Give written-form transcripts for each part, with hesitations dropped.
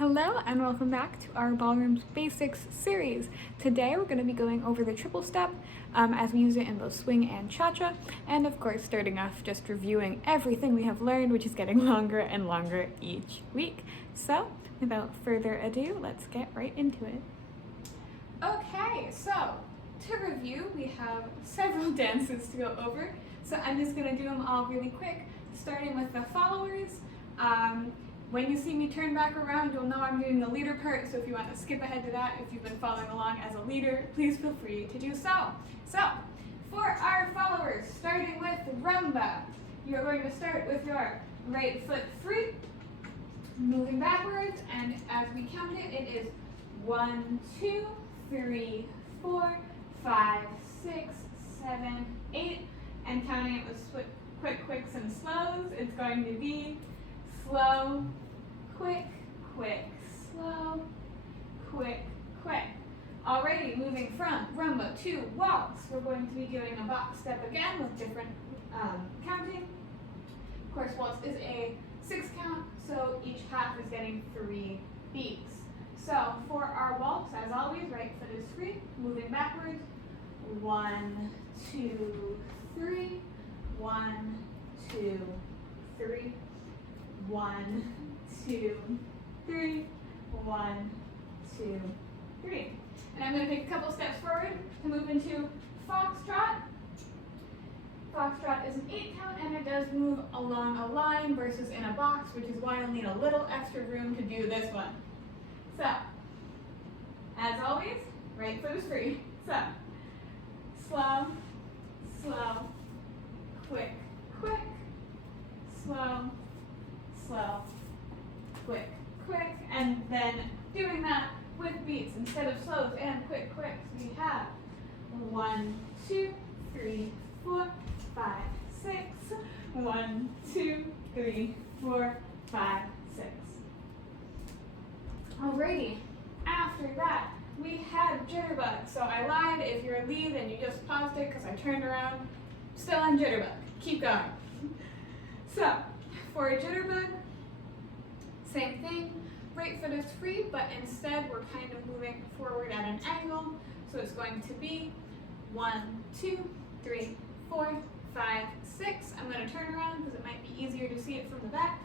Hello and welcome back to our Ballroom's Basics series. Today we're going to be going over the triple step as we use it in both swing and cha-cha, and of course starting off just reviewing everything we have learned, which is getting longer and longer each week. So without further ado, let's get right into it. Okay, so to review, we have several dances to go over, so I'm just going to do them all really quick, starting with the followers. When you see me turn back around, you'll know I'm doing the leader part, so if you want to skip ahead to that, if you've been following along as a leader, please feel free to do so. So, for our followers, starting with rumba, you're going to start with your right foot free, moving backwards, and as we count it, it is 1, 2, 3, 4, 5, 6, 7, 8, and counting it with quick, quicks, and slows, it's going to be slow, quick, quick, slow, quick, quick. Alrighty, moving from rumba to waltz, we're going to be doing a box step again with different counting. Of course, waltz is a 6 count, so each half is getting 3 beats. So for our waltz, as always, right foot is free, moving backwards. 1, 2, 3, 1, 2, 3. 1, 2, 3, 1, 2, 3. And I'm going to take a couple steps forward to move into foxtrot. Foxtrot is an 8 count and it does move along a line versus in a box, which is why you'll need a little extra room to do this one. So, as always, right foot is free. So, slow, slow, quick, quick, slow, slow, quick, quick, and then doing that with beats instead of slows and quick, quicks. We have 1, 2, 3, 4, 5, 6. 1, 2, 3, 4, 5, 6. Alrighty, after that, we had jitterbug. So I lied, if you're a lead and you just paused it because I turned around, still on jitterbug. Keep going. So, for a jitterbug, same thing, right foot is free, but instead we're kind of moving forward at an angle. So it's going to be 1, 2, 3, 4, 5, 6. I'm going to turn around because it might be easier to see it from the back.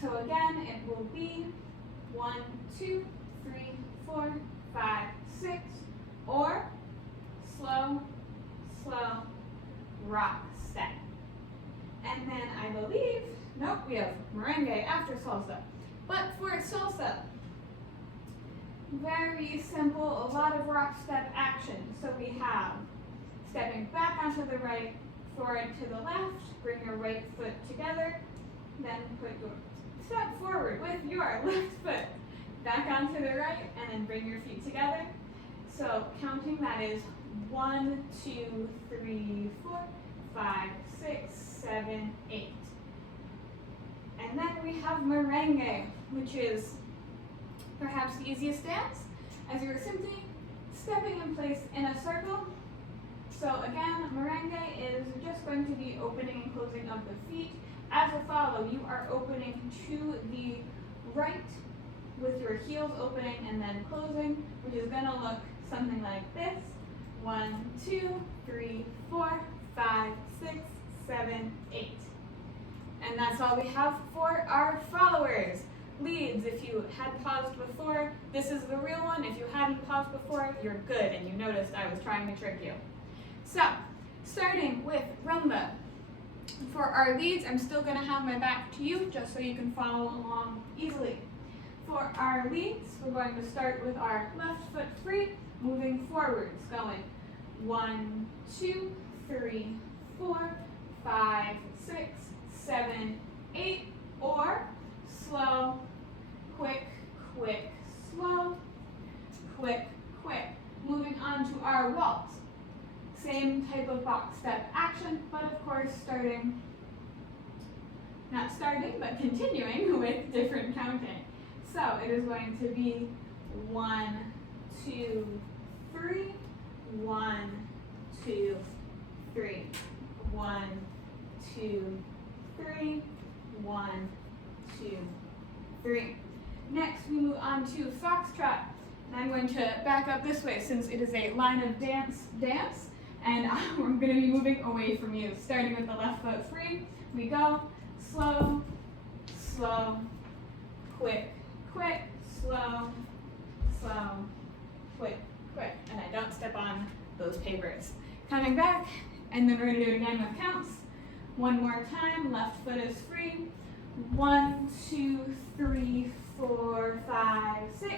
So again, it will be 1, 2, 3, 4, 5, 6, or slow, slow, rock, step. And then I believe, nope, we have merengue after salsa. But for salsa, very simple, a lot of rock step action. So we have stepping back onto the right, forward to the left, bring your right foot together, then put your step forward with your left foot back onto the right, and then bring your feet together. So counting, that is 1, 2, 3, 4, 5, 6, 7, 8. And then we have merengue, which is perhaps the easiest dance, as you are simply stepping in place in a circle. So again, merengue is just going to be opening and closing of the feet. As a follow, you are opening to the right with your heels opening and then closing, which is going to look something like this. 1, 2, 3, 4, 5, 6, 7, 8. And that's all we have for our followers. Leads, if you had paused before, this is the real one. If you hadn't paused before, you're good, and you noticed I was trying to trick you. So, starting with rumba. For our leads, I'm still going to have my back to you, just so you can follow along easily. For our leads, we're going to start with our left foot free, moving forwards, going 1, 2, 3, 4, 5, 6, 7, 8, or slow, quick, quick, slow, quick, quick. Moving on to our waltz. Same type of box step action, but of course but continuing with different counting. So it is going to be 1, 2, 3, 1, 2, 3, 1, 2, 3, 1, 2, 3. Next, we move on to foxtrot. And I'm going to back up this way since it is a line of dance, and I'm going to be moving away from you. Starting with the left foot free, we go slow, slow, quick, quick, slow, slow, quick, quick. And I don't step on those papers. Coming back, and then we're going to do it again with counts. One more time, left foot is free. 1, 2, 3, 4, 5, 6.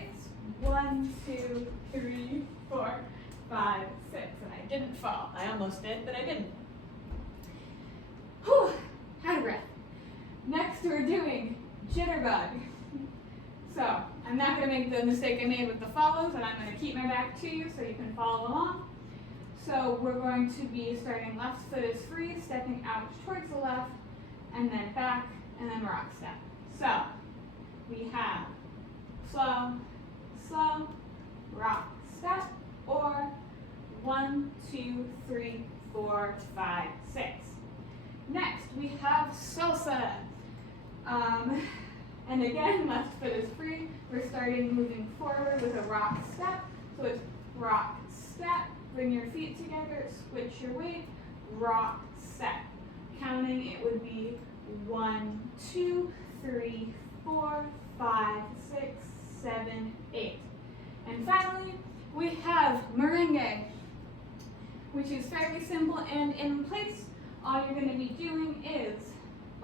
1, 2, 3, 4, 5, 6. And I didn't fall. I almost did, but I didn't. Whew, out of breath. Next, we're doing jitterbug. So, I'm not going to make the mistake I made with the follows, and I'm going to keep my back to you so you can follow along. So, we're going to be starting left foot is free, stepping out towards the left, and then back, and then rock step. So, we have slow, slow, rock, step, or 1, 2, 3, 4, 5, 6. Next, we have salsa. And again, left foot is free. We're starting moving forward with a rock step. So it's rock, step, bring your feet together, switch your weight, rock, step. Counting, it would be 1, 2, 3, 4, 5, 6, 7, 8. And finally, we have merengue, which is fairly simple and in place. All you're going to be doing is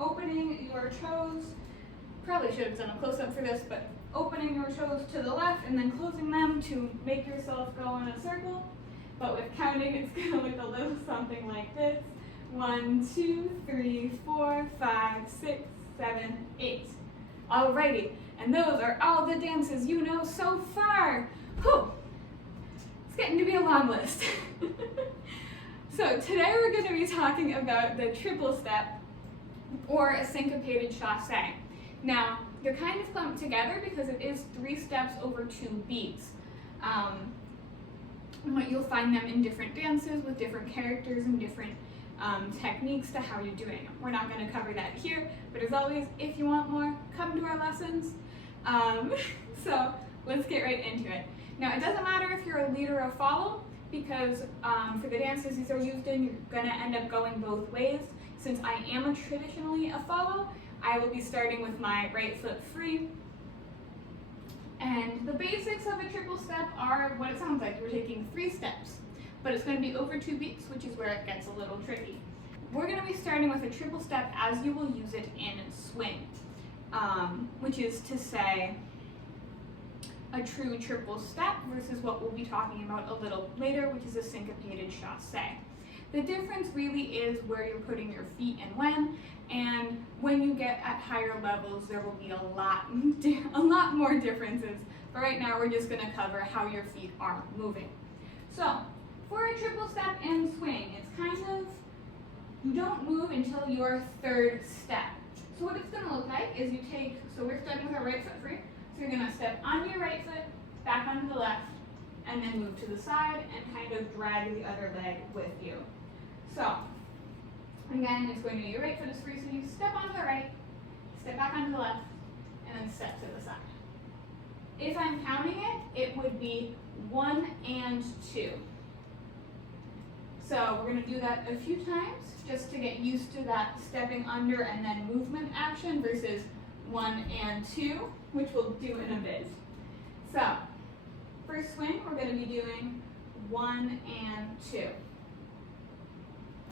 opening your toes. Probably should have done a close-up for this, but opening your toes to the left and then closing them to make yourself go in a circle. But with counting, it's going to look a little something like this. 1, 2, 3, 4, 5, 6, 7, 8. Alrighty, and those are all the dances you know so far. Whew, it's getting to be a long list. So today we're going to be talking about the triple step or a syncopated chasse. Now, they're kind of clumped together because it is 3 steps over 2 beats. You'll find them in different dances with different characters and different techniques to how you're doing them. We're not going to cover that here, but as always, if you want more, come to our lessons. So let's get right into it. Now, it doesn't matter if you're a lead or a follow, because for the dances these are used in, you're going to end up going both ways. Since I am traditionally a follow, I will be starting with my right foot free. And the basics of a triple step are what it sounds like. We're taking 3 steps, but it's going to be over 2 beats, which is where it gets a little tricky. We're going to be starting with a triple step as you will use it in swing, which is to say a true triple step versus what we'll be talking about a little later, which is a syncopated chasse. The difference really is where you're putting your feet and when you get at higher levels, there will be a lot more differences. But right now, we're just going to cover how your feet are moving. So, for a triple step and swing, it's kind of, you don't move until your 3rd step. So what it's going to look like is you take, so we're starting with our right foot free. So you're going to step onto your right foot, back onto the left, and then move to the side and kind of drag the other leg with you. So, again, it's going to be your right foot is free, so you step onto the right, step back onto the left, and then step to the side. If I'm counting it, it would be 1 and 2. So we're going to do that a few times just to get used to that stepping under and then movement action versus 1 and 2, which we'll do in a bit. So, for swing, we're going to be doing 1 and 2.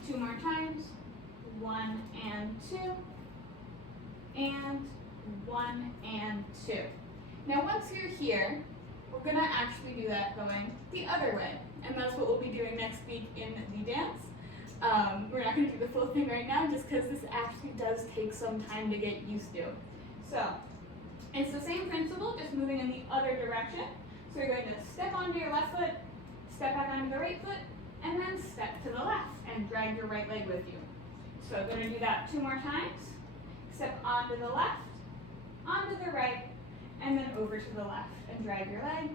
2 more times. 1 and 2. And 1 and 2. Now, once you're here, we're going to actually do that going the other way. And that's what we'll be doing next week in the dance. We're not going to do the full thing right now just because this actually does take some time to get used to. So, it's the same principle, just moving in the other direction. So you're going to step onto your left foot, step back onto the right foot, and then step to the left and drag your right leg with you. So I'm going to do that 2 more times. Step onto the left, onto the right, and then over to the left and drag your leg.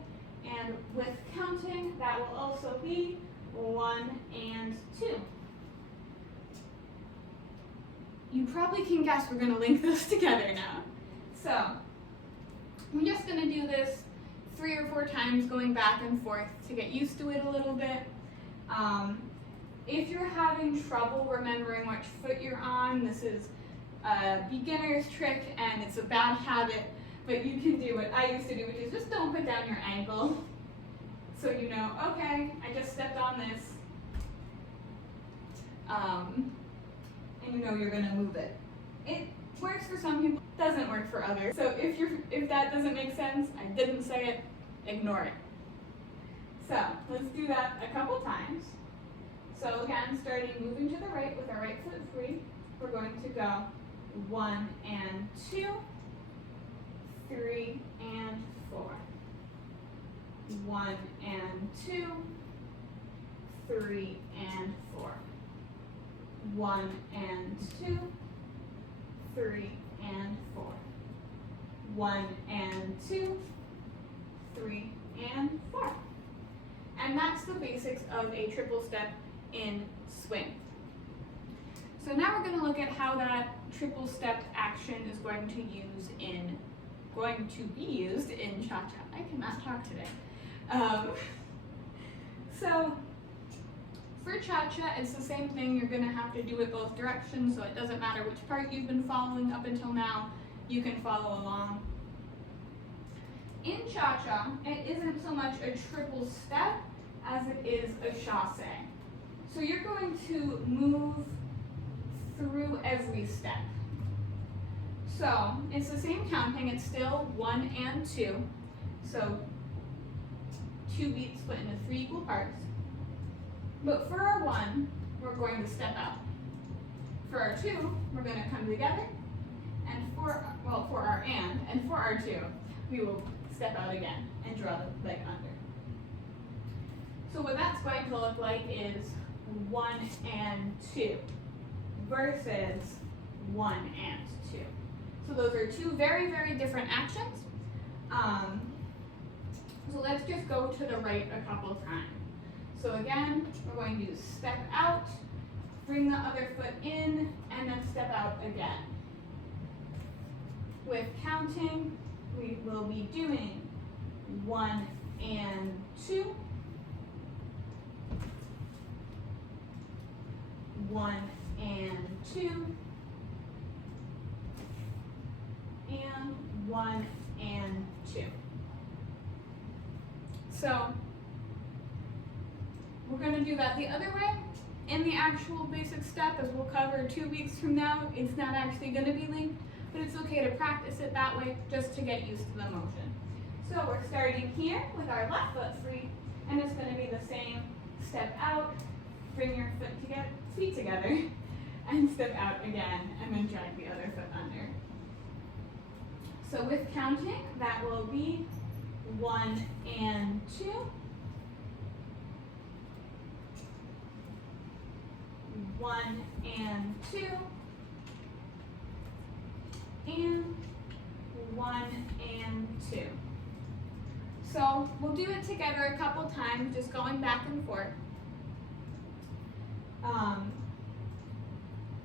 And with counting, that will also be 1 and 2. You probably can guess we're going to link those together now. So, I'm just going to do this 3 or 4 times, going back and forth to get used to it a little bit. If you're having trouble remembering which foot you're on, this is a beginner's trick and it's a bad habit, but you can do what I used to do, which is just don't put down your ankle. So you know, okay, I just stepped on this, and you know you're gonna move it. It works for some people, doesn't work for others. So if that doesn't make sense, I didn't say it, ignore it. So let's do that a couple times. So again, starting moving to the right with our right foot free, we're going to go 1 and 2, 3 and 4. 1 and 2, 3 and 4. 1 and 2, 3 and 4. 1 and 2, 3 and 4. And that's the basics of a triple step in swing. So now we're going to look at how that triple step action is going to be used in cha-cha. I cannot talk today. So for cha-cha, it's the same thing. You're going to have to do it both directions, so it doesn't matter which part you've been following up until now, you can follow along. In cha-cha, it isn't so much a triple step as it is a chasse. So you're going to move through every step. So it's the same counting, it's still 1 and 2. So 2 beats split into 3 equal parts. But for our 1, we're going to step out. For our 2, we're going to come together. And for our 2, we will step out again and draw the leg under. So what that's going to look like is 1 and 2 versus 1 and 2. So those are 2 very, very different actions. So let's just go to the right a couple times. So again, we're going to step out, bring the other foot in, and then step out again. With counting, we will be doing 1 and 2, 1 and 2, and 1 and 2. So we're going to do that the other way. In the actual basic step, as we'll cover 2 weeks from now, it's not actually going to be linked, but it's okay to practice it that way just to get used to the motion. So we're starting here with our left foot free, and it's going to be the same. Step out, bring your feet together, and step out again, and then drag the other foot under. So with counting, that will be 1 and 2, 1 and 2, and 1 and 2. So we'll do it together a couple times, just going back and forth.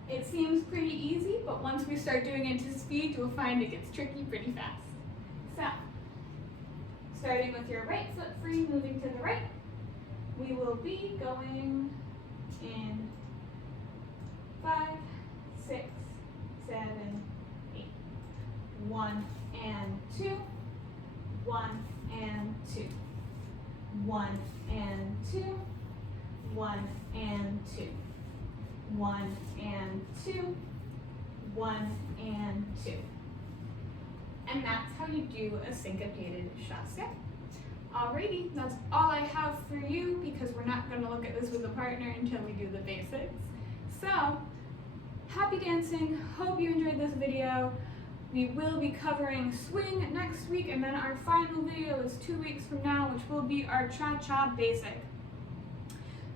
It seems pretty easy, but once we start doing it to speed, you'll find it gets tricky pretty fast. So, starting with your right foot free, moving to the right, we will be going in 5, 6, 7, 8. 1 and 2, 1 and 2, 1 and 2, 1 and 2. 1 and 2, 1 and 2. And that's how you do a syncopated chasse. Alrighty, that's all I have for you because we're not going to look at this with a partner until we do the basics. So, happy dancing, hope you enjoyed this video. We will be covering swing next week, and then our final video is 2 weeks from now, which will be our cha-cha basic.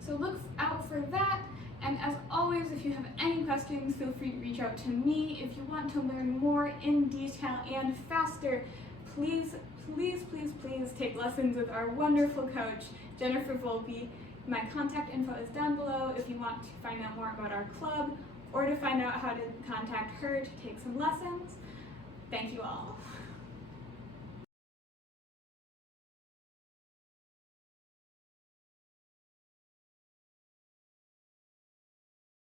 So look out for that. And as always, if you have any questions, feel free to reach out to me. If you want to learn more in detail and faster, please take lessons with our wonderful coach, Jennifer Volpe. My contact info is down below if you want to find out more about our club or to find out how to contact her to take some lessons. Thank you all.